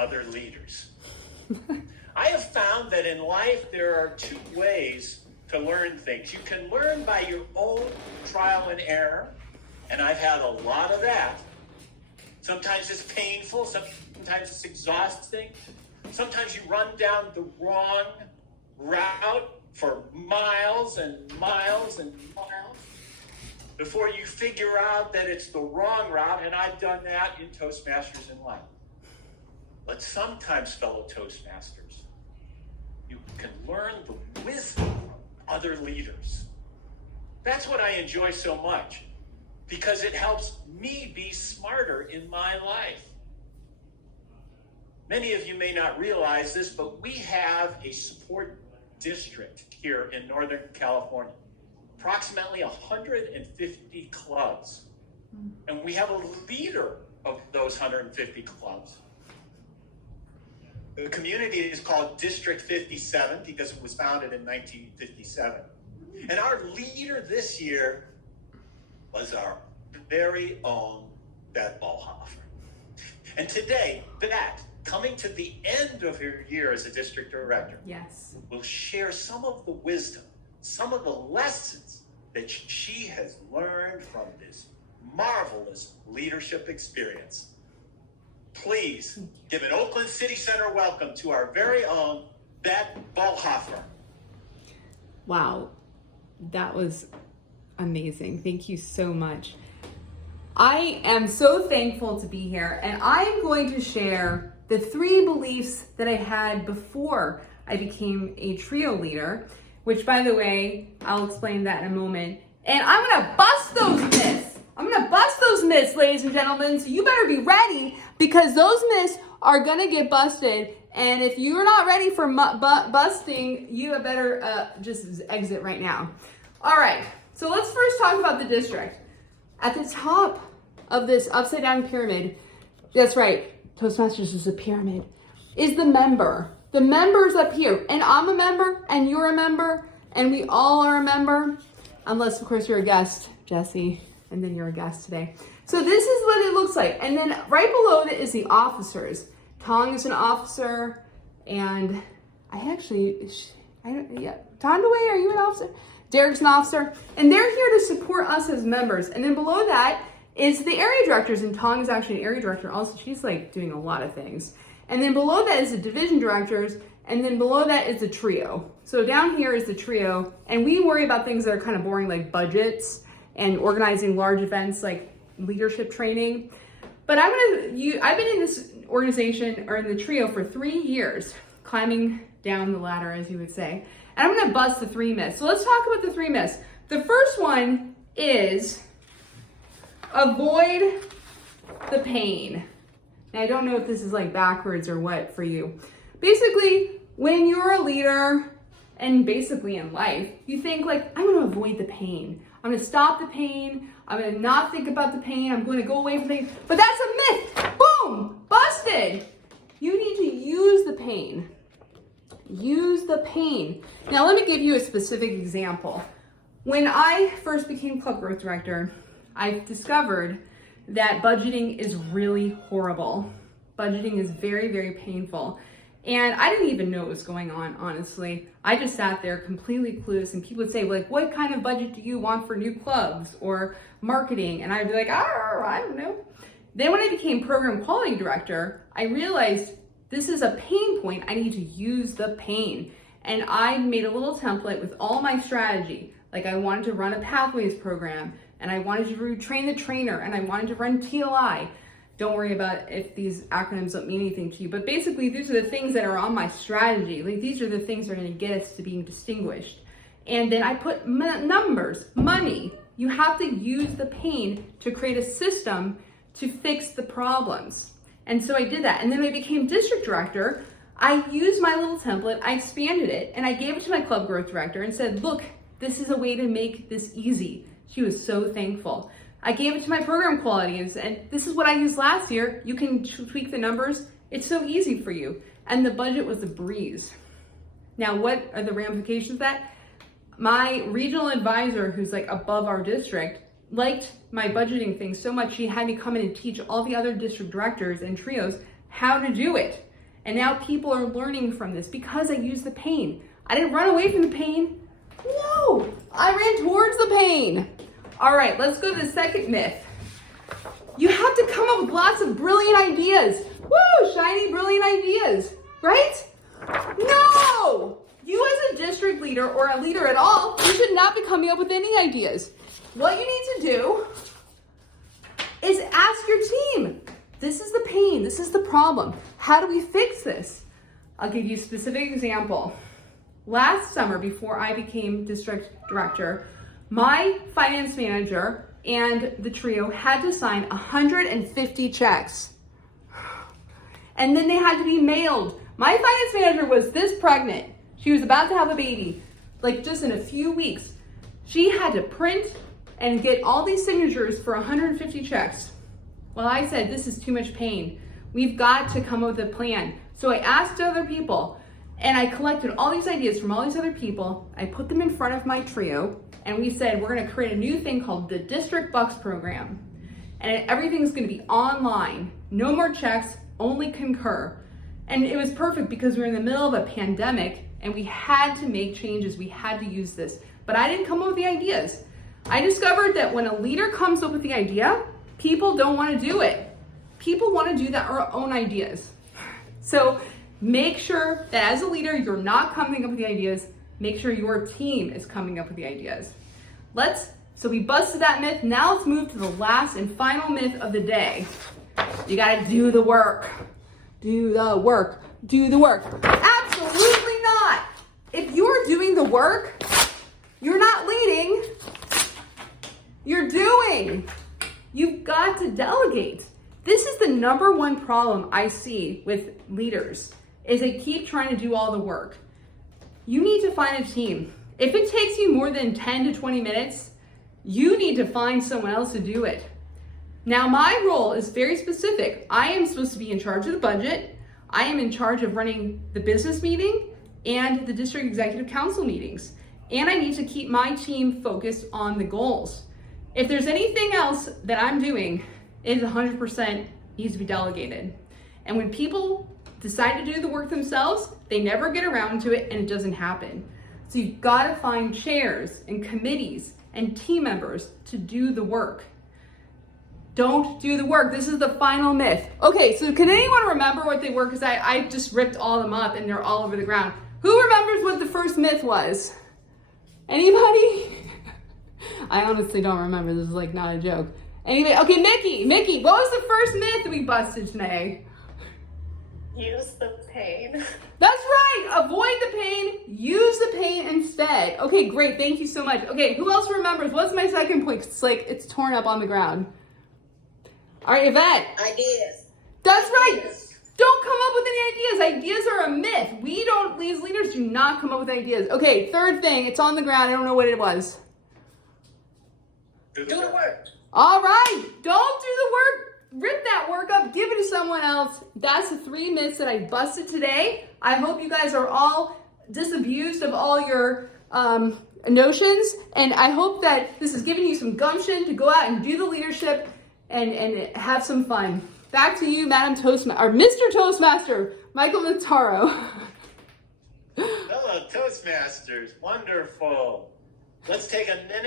other leaders. I have found that in life there are two ways to learn things. You can learn by your own trial and error, and I've had a lot of that. Sometimes it's painful, sometimes it's exhausting. Sometimes you run down the wrong route for miles and miles and miles before you figure out that it's the wrong route, and I've done that in Toastmasters in life. But sometimes, fellow Toastmasters, you can learn the wisdom from other leaders. That's what I enjoy so much, because it helps me be smarter in my life. Many of you may not realize this, but we have a support district here in Northern California. Approximately 150 clubs. And we have a leader of those 150 clubs. The community is called District 57 because it was founded in 1957. And our leader this year was our very own Beth Ballhofer. And today, Beth, coming to the end of her year as a district director, yes, will share some of the wisdom, some of the lessons that she has learned from this marvelous leadership experience. Please give an Oakland City Center welcome to our very own Beth Ballhofer. Wow, that was amazing. Thank you so much. I am so thankful to be here, and I am going to share the 3 beliefs that I had before I became a trio leader, which, by the way, I'll explain that in a moment. And I'm gonna bust those myths. I'm gonna bust those myths, ladies and gentlemen, so you better be ready, because those myths are gonna get busted. And if you're not ready for busting, you better just exit right now. All right, so let's first talk about the district. At the top of this upside down pyramid, that's right, Toastmasters is a pyramid, is the member. The member's up here, and I'm a member, and you're a member, and we all are a member, unless of course you're a guest, Jesse, and then you're a guest today. So this is what it looks like. And then right below it is the officers. Tong is an officer, and Tondaway, are you an officer? Derek's an officer, and they're here to support us as members. And then below that is the area directors, and Tong is actually an area director also. She's like doing a lot of things. And then below that is the division directors, and then below that is the trio. So down here is the trio, and we worry about things that are kind of boring, like budgets and organizing large events like leadership training. But I've been in this organization, or in the trio, for 3 years, climbing down the ladder, as you would say. And I'm gonna bust the 3 myths. So let's talk about the 3 myths. The first one is avoid the pain. Now, I don't know if this is like backwards or what for you. Basically, when you're a leader, and basically in life, you think like, I'm gonna avoid the pain. I'm gonna stop the pain. I'm gonna not think about the pain. I'm gonna go away from pain. But that's a myth. Boom, busted. You need to use the pain. Use the pain. Now, let me give you a specific example. When I first became club growth director, I discovered that budgeting is really horrible. Budgeting is very, very painful. And I didn't even know what was going on, honestly. I just sat there completely clueless, and people would say, like, what kind of budget do you want for new clubs or marketing? And I'd be like, I don't know. Then when I became program quality director, I realized this is a pain point. I need to use the pain. And I made a little template with all my strategy. Like, I wanted to run a pathways program, and I wanted to train the trainer, and I wanted to run TLI. Don't worry about if these acronyms don't mean anything to you, but basically these are the things that are on my strategy. Like, these are the things that are gonna get us to being distinguished. And then I put numbers, money. You have to use the pain to create a system to fix the problems. And so I did that. And then when I became district director, I used my little template, I expanded it, and I gave it to my club growth director and said, look, this is a way to make this easy. She was so thankful. I gave it to my program quality and said, this is what I used last year. You can tweak the numbers. It's so easy for you. And the budget was a breeze. Now, what are the ramifications of that? My regional advisor, who's like above our district, liked my budgeting thing so much, she had me come in and teach all the other district directors and trios how to do it. And now people are learning from this because I used the pain. I didn't run away from the pain. No, I ran towards the pain. All right, let's go to the second myth. You have to come up with lots of brilliant ideas. Woo, shiny, brilliant ideas, right? No! You as a district leader or a leader at all, you should not be coming up with any ideas. What you need to do is ask your team, this is the pain, this is the problem. How do we fix this? I'll give you a specific example. Last summer, before I became district director, my finance manager and the trio had to sign 150 checks. And then they had to be mailed. My finance manager was this pregnant. She was about to have a baby, like just in a few weeks. She had to print and get all these signatures for 150 checks. Well, I said, this is too much pain. We've got to come up with a plan. So I asked other people, and I collected all these ideas from all these other people. I put them in front of my trio, and we said, we're gonna create a new thing called the District Bucks program. And everything's gonna be online. No more checks, only concur. And it was perfect because we were in the middle of a pandemic and we had to make changes. We had to use this. But I didn't come up with the ideas. I discovered that when a leader comes up with the idea, people don't want to do it. People want to do their own ideas. So make sure that as a leader, you're not coming up with the ideas. Make sure your team is coming up with the ideas. So we busted that myth. Now let's move to the last and final myth of the day. You gotta do the work. Do the work. Do the work. Absolutely not. If you're doing the work, you're not leading. You're doing. You've got to delegate. This is the number one problem I see with leaders, is they keep trying to do all the work. You need to find a team. If it takes you more than 10 to 20 minutes, you need to find someone else to do it. Now, my role is very specific. I am supposed to be in charge of the budget. I am in charge of running the business meeting and the district executive council meetings. And I need to keep my team focused on the goals. If there's anything else that I'm doing, it is 100% needs to be delegated. And when people decide to do the work themselves, they never get around to it and it doesn't happen. So you've got to find chairs and committees and team members to do the work. Don't do the work. This is the final myth. Okay, so can anyone remember what they were? Because I just ripped all of them up and they're all over the ground. Who remembers what the first myth was? Anybody? I honestly don't remember. This is like not a joke. Anyway, okay, Mickey, what was the first myth that we busted today? Use the pain. That's right. Avoid the pain. Use the pain instead. Okay, great. Thank you so much. Okay, who else remembers? What's my second point? It's torn up on the ground. All right, Yvette. Ideas. That's right. Don't come up with any ideas. Ideas are a myth. These leaders do not come up with ideas. Okay, third thing. It's on the ground. I don't know what it was. Do the work. All right. Don't do the work. Rip that work up. Give it to someone else. That's the 3 myths that I busted today. I hope you guys are all disabused of all your notions. And I hope that this has given you some gumption to go out and do the leadership and have some fun. Back to you, Madam Toastmaster, or Mr. Toastmaster, Michael Mataro. Hello, Toastmasters. Wonderful. Let's take a minute